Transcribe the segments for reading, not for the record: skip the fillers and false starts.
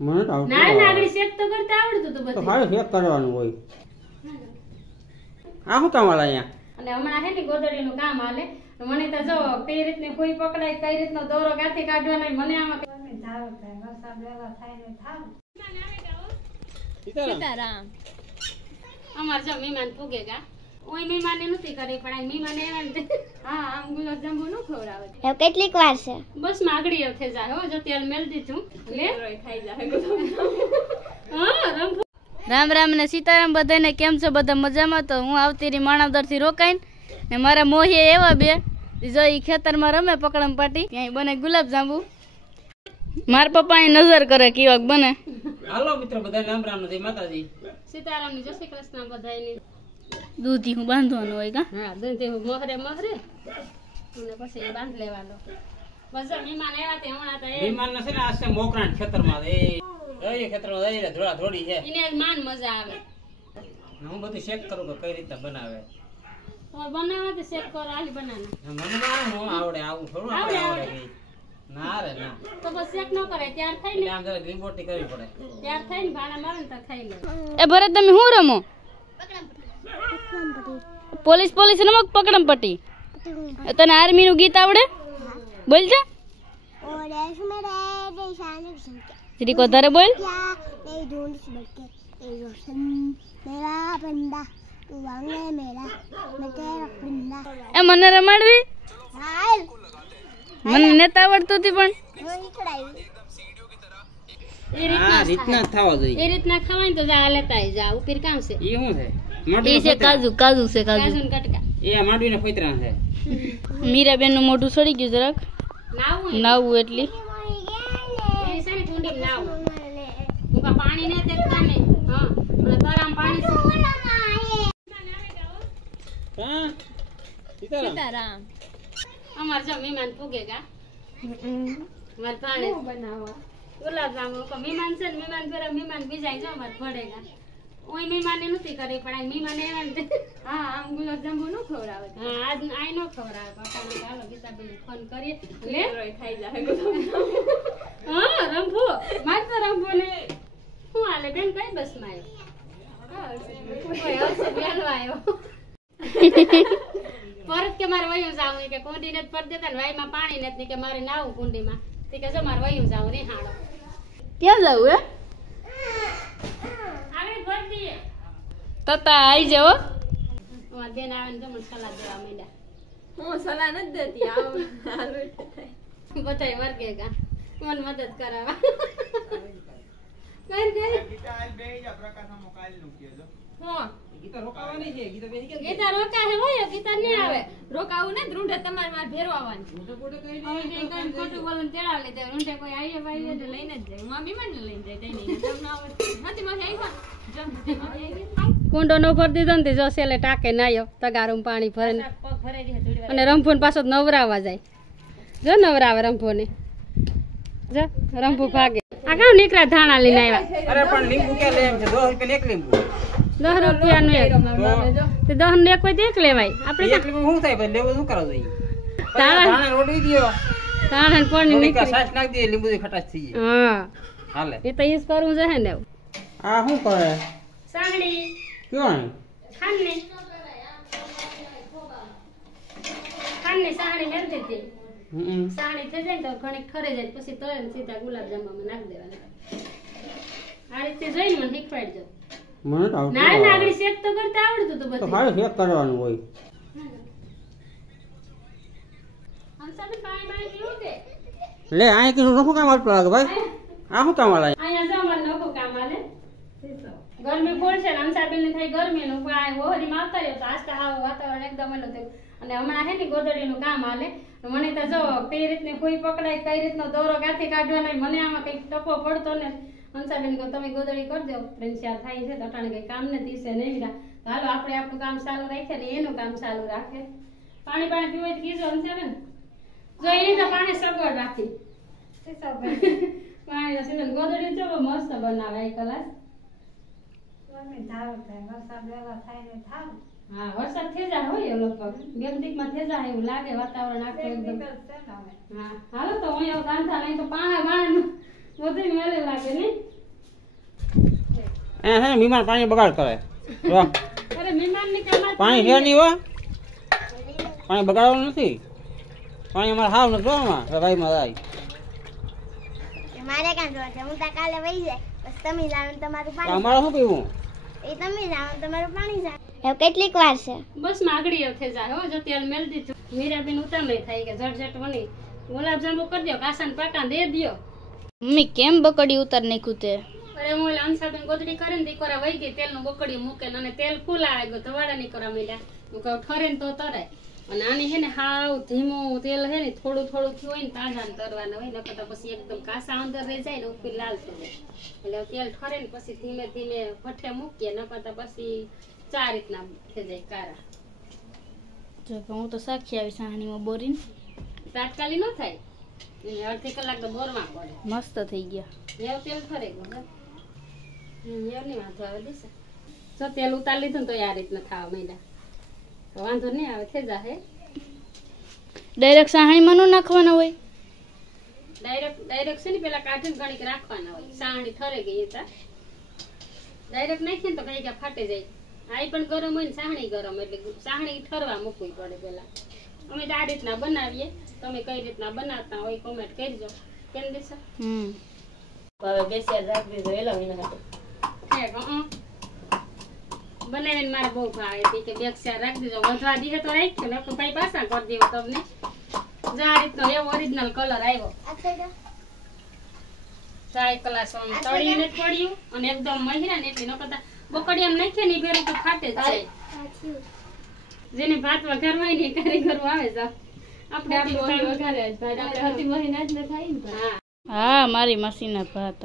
મને તો ના નાગડી શેક તો કરતા આવડતું તો બધું. તો ખાલી શેક કરવાનું હોય. આ શું કામ વાળા અહીંયા? અને હમણાં હે ને ગોદડીનું કામ હાલે. મને તો જો કઈ રીતને કોઈ પકડાય, કઈ રીતનો દોરો ગાથી કાઢવાનો મને આમાં ધારો થાય. વરસાદ વેલો થાય ને થાવ. સીતારામ. અમાર જો મહેમાન પૂગે ગા. ઓય મહેમાને નથી કરી પણ આ મહેમાન એવા ને હા આમ ગુલાબ જાંબુ નો ખવડાવે. હવે કેટલીક વાર છે? બસ માગડીઓ થઈ જાય હો. જો તેલ મેલ દીધું લે રોય ખાઈ જાય ગુલાબ. હા રંભુ. રામ રામ ને સીતારામ બધાને. કેમ છો બધા મજામાં? તો હું આવતી રી માણાવદર થી રોકાઈને ને મારા મોહી એવા બે જો ઈ ખેતરમાં રમે પકડમ પાટી ત્યાં બને ગુલાબ જાંબુ. માર પપ્પા નજર કરે કેવાક બને. હાલો મિત્રો બધા રામ રામ ને માતાજી. સીતારામ ની જય શ્રી કૃષ્ણ બધાની. દૂધી હું બાંધવાનું હોય કા? હા દૂધી હું મોહરે મોહરે અને પછી બાંધ લેવાનો. બસ મહેમાન આવ્યા તે હમણાં તો મહેમાન ને છે ને આ છે મોકરાણ ખેતરમાં એ ખેતરમાં જઈને ધોળા ધોડી છે. એને માન મજા આવે. હું બધું ચેક કરું કે કઈ રીતે બનાવે. તો બનાવવા તો ચેક કરો આલી બનાના. મને ના હું આવડે આવું થોડું આવડે. ના રે ના. તો બસ ચેક ન કરે ત્યાર થઈ ને આમ જરા રિપોર્ટ કરવી પડે. ત્યાર થઈ ને ભાણા મારે ને તો ખાઈ લે. એ ભરત તમે હું રમો? પોલીસ પોલીસ રમો પકડમ પટ્ટી. તને આર્મી નું ગીત આવડે? બોલ જા. શ્રી કો ધરે બોલ. એ મને રમાડવી? મને નેતા આવડતું હતી પણ એ રીતના થવા જોઈએ. એ રીતના ખવાય તો જા લેતા જા ઉપર કામ છે. ઈ શું છે? એ છે કાજુ. કાજુ છે કાજુ. કાજુ કટકા. એ માંડવીને ફોતરા છે. મીરાબેન નું મોઢું સડી ગયું જરાક. નાવું એટલી એ છે ને કુંડી નાવું. હું પાણી ને દેખતા ને હા અને ગરમ પાણી છે. હા સીતારામ. અમાર જો મહેમાન પૂગે ગા. માર પાણી બનાવવા ગુલાબ જાંબુ કો મહેમાન છે ને મહેમાન કરે મહેમાન બીજા જો અમાર ભડેગા. ઓય મહેમાને નથી કરી પણ આ મહેમાન એવા ને હા આમ ગુલાબ જાંબુ નો ખવડાવે. હા આજ આઈ નો ખવડાવે. પપ્પાને ચાલો ગીતાબેન ફોન કરીએ લે રોય ખાઈ જાય ગુલાબ જાંબુ. હા રંભુ માર તો રંભુ ને હું આલે બેન કઈ બસ માં આવ્યો? કોઈ હશે બેનો આવ્યો. પરત કે મારે વયું જાવું કે કુંડી ને પર દેતા ને વાઈમાં પાણી નથી કે મારે નાવું કુંડીમાં. તે કે જો મારે વયું જાવું રે હાડો. ક્યાં જાવું હે? આગળ ભર દઈએ. તતા આઈ જાવ. અમાર બેન આવે ને તો મને સલાહ દેવા માંડ્યા. હું સલાહ નથી દેતી આવ હાલ બતાય વર્ગે ગા મને મદદ કરાવા. કઈ કઈ ગીતા આલ બે જા પ્રકાશમાં મોકાલ નું કેજો. હો ગીતા રોકાવાની છે. ગીતા રોકા હે હોય ગીતા નહીં આવે. રોકાવું ને રૂંઢે તમારે માર ભેરો આવવાનું. રૂંઢે કોડે કઈ નહીં કઈ ખોટું બોલન તેડાવ લે દે. રૂંઢે કોઈ આઈએ ભાઈ તો લઈને જ જાય. માં બીમાન ને લઈને જાય તઈ નહીં તમને આવડે નથી માં આઈવા કુંડો નો ભર દીધો ને જો સેલે ટાકે નાયો તગારું પાણી ભરે ને અને રંભુન પાછો નવરાવા જાય. જો નવરાવે રંભુને જો રંભુ ભાગે. આ કામ નીકળ્યા ધાણા લઈને આવ્યા. અરે પણ લીંબુ કે લે એમ છે 10 રૂપિયા એક લીંબુ. 10 રૂપિયાનું એક. તે 10 ને એક હોય તો એક લેવાય. આપણે એક લીંબુ શું થાય ભાઈ લેવું શું કરવા જોઈએ? ધાણા રોટી દિયો. ધાણા પાણી નીકળે. સાસ નાખ દે લીંબુ ખટાશ થઈ જાય. હા હાલે. એ તો ઈસ કરવું છે ને. આ શું કરે? સાંગડી. કોણ? ખાંડની. ખાંડની સાંગડી મેળ દીધી. સાંગડી થઈ જાય ને તો ઘણી ખરે જાય પછી તળે ને સીધા ગુલાબ જાંબુમાં નાખ દેવાના. આ રીતે જોઈને મને શીખવાડજો. મને તો આવડતું. ના નાગડી શેક તો કરતા આવડતું તો બધું. તો ખાલી શેક કરવાનું હોય. હંસાબેન પાણી પાણી પીવું કે? લે આય કીધું નખું કામ આવતું લાગે ભાઈ. આ શું કામ વાળા? અહીંયા જો અમારે નખું કામ આલે. ગરમી ફૂલ છે ને હંસાબેન ને થઈ ગરમી નું પાણી ઓહરી માં આવતા રહ્યો તો આસ્તા હાવ વાતાવરણ એકદમ એલું થયું. અને હમણાં હે ને ગોદડીનું કામ હાલે. મને તો જો કઈ રીતને કોઈ પકડાય કઈ રીતનો દોરો ગાથી કાઢવાનો મને આમાં કઈ ટપો પડતો ને હંસાબેન કહો તમે ગોદડી કરી દો 3-4 થાય છે તો અટાણે કઈ કામ ને દીસે નહીં. હાલો આપણે આપણું કામ ચાલુ રાખીએ ને એનું કામ ચાલુ રાખે. પાણી પાણી પીવું તો કીધું હંસાબેન જો એની તો પાણી સગવડ રાખી પાણી સીધું ગોદડી જો મસ્ત બનાવે 1 કલાક. હા વરસાદ થઈ જાય હોય લગભગ 2 દીકમાં થઈ જાય એવું લાગે વાતાવરણ આખું એકદમ. હા હાલો તો હું એવું ગાંઠા નહીં તો પાણા બાણ વધુ મેલે લાગે ને એ હે મહેમાન પાણી બગાડ કરે જો અરે મહેમાન ને કમાત પાણી છે નહીં હો પાણી બગાડવાનું નથી પાણી અમારે હાવ નથી જોવામાં ભાઈ માં મારે કાં જોવા છે હું તો કાલે વહી જાય બસ તમે જાણો તમારું પાણી અમારે શું પીવું એ તમે જાણો તમારું પાણી જાય હવે કેટલીક વાર છે બસ માગડી થઈ જાય હો જો તેલ મેલ દીધું મીરાબેન ઉતાર નહીં થાય કે ઝટઝટ બની ગુલાબ જાંબુ કરી દો કાસાને પાકા દે દયો મમ્મી કેમ બકડી ઉતાર નાખ્યું તે અરે હું એટલે અંશાબેન ગોદડી કરીને દીકરા વહી ગઈ તેલનું બકડી મૂકે ને અને તેલ ફૂલ આવે ગયો તો વાડા નહીં કરવા માંડ્યા હું કહું ઠરે ને તો તરાય અને આની હે ને હાવ ધીમું તેલ હે ને થોડું થોડું થયું હોય ને તાજા ને તરવાના હોય નકર તો પછી એકદમ કાસા અંદર રહી જાય ને ઉપર લાલ થઈ જાય એટલે તેલ ઠરે ને પછી ધીમે ધીમે ભઠ્ઠે મૂકીએ નકર તો પછી ચાર રીતના થઈ જાય કારા જો કે હું તો સાખી આવી સાહણીમાં બોરીને તાત્કાલિક ન થાય અડધી કલાક તો બોરમાં પડે મસ્ત થઈ ગયા એવું તેલ ઠરે ગયું એવું નહીં વાંધો આવે દિશા જો તેલ ઉતાર લીધું ને તો આ રીતના ખાવા માંડ્યા તો વાંધો નહીં આવે થઈ જાય ડાયરેક્ટ સાહણીમાં ન નાખવાના હોય ડાયરેક્ટ છે ને પેલા કાઢીને ઘણીક રાખવાના હોય સાહણી ઠરે ગઈ હતા ડાયરેક્ટ નાખીએ ને તો કઈ ક્યાં ફાટી જાય આ પણ ગરમ હોય ને સાહણી ગરમ એટલે સાહણી ઠરવા મૂકવી પડે પેલા અમે તો આ રીતના બનાવીએ તમે કઈ રીતના બનાવતા હોય કોમેન્ટ કરજો કેમ દેશો હવે બેસી રાખી દીધો એલો બનાવીને મારે બહુ ભાવે કે બે ચાર રાખી દીધો વધવા દીધે તો રાખ્યો ને તો ભાઈ પાછા કરી દેવો તમને જો આ રીતનો એવો ઓરિજિનલ કલર આવ્યો ચાય કલાસ તળીને પડ્યું અને એકદમ મહિના ને એટલી ન કરતા બકડી એમ નાખીએ ને ભેરું તો ફાટે જ જાય જેને ભાત વઘારવા હોય ને કારીગર આવે છે આપણે આપણી વઘારે જ ભાત આપણે હતી મહિના જ ન થાય ને હા મારી મસીના ભાત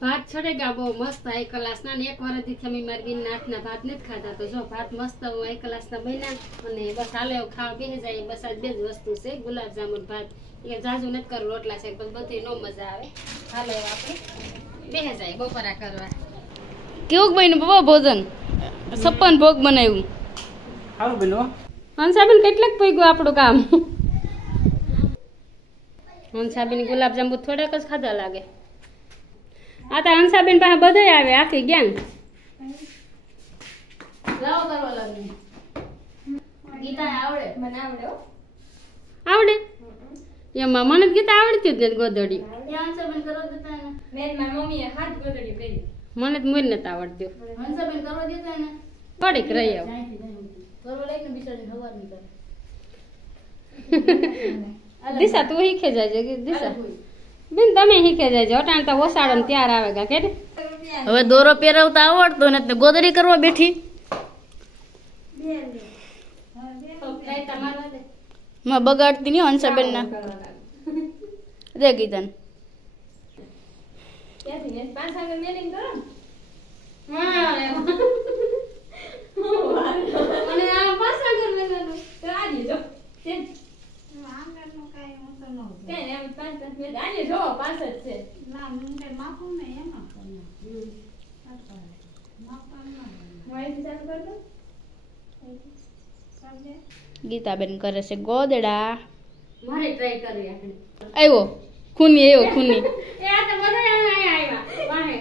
ભાત છડેગા બહુ મસ્ત એક ક્લાસના ને એક વર્ષથી અમે મારી બેન નાટના ભાત નથી ખાતા તો જો ભાત મસ્ત હું એક ક્લાસના બન્યા અને બસ હાલે ખાવા બેસી જાય બસ આ બે જ વસ્તુ છે ગુલાબ જામુન ભાત એ જાજુ નથી કરવું રોટલા છે બસ બધી નો મજા આવે હાલે આપણે બેસી જાય બપોરા કરવા કેવું બન્યું બાબા ભોજન 56 ભોગ બનાવ્યું સારું બેનો હંસાબેન કેટલાક પૈગું આપણું કામ હંસાબેન ગુલાબ જાંબુ થોડાક જ ખાધા લાગે આ તો હંસાબેન પાસે બધા આવે આખી ગેંગ લાવ કરવા લાગી ગીતા આવડે મને આવડે આવડે એમાં મને ગીતા આવડતી જ નથી ગોદડી હંસાબેન કરવા દેતા ને મેં મારી મમ્મીએ હાથ ગોદડી પહેરી મને તો મુર નથી આવડતું હંસાબેન કરવા દેતા ને થોડીક રહી આવ કરવા લઈને બિચારી હવાર ની કરે દિશા તું શીખે જાય દિશા બેન તમે શીખે જાય અટાણ તો ઓસાડો ને ત્યાર આવે ગા કે હવે દોરો પહેરવતા આવડતો ને ગોદડી કરવા બેઠી માં બગાડતી નહીં હંસાબેન ના દે ગીતાને ગીતાબેન કરે છે ગોદડા મારે ટ્રાય કરી આપણે આવ્યો ખૂની આવ્યો ખૂની એ આ તો બધા આવ્યા વાહે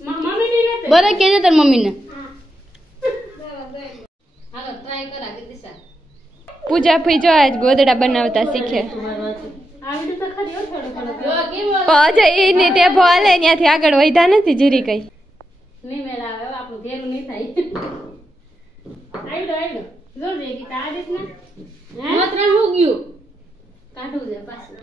મમ્મી ની રહેતે બરે કેજે તાર મમ્મીને હાલો ટ્રાય કરા કે દિશા પૂજા ફઈ જો આજ ગોદડા બનાવતા શીખે આવી તો ખરી હો થોડું અજય એની ટેપો હાલે ત્યાંથી આગળ વધ્યા નથી જીરી કઈ નહીં મેળા આવે આપણું ધેરું નહીં થાય આવડો જો રે ગીતા આ રીતના માત્ર હું ગયું કાઢું છે પાછું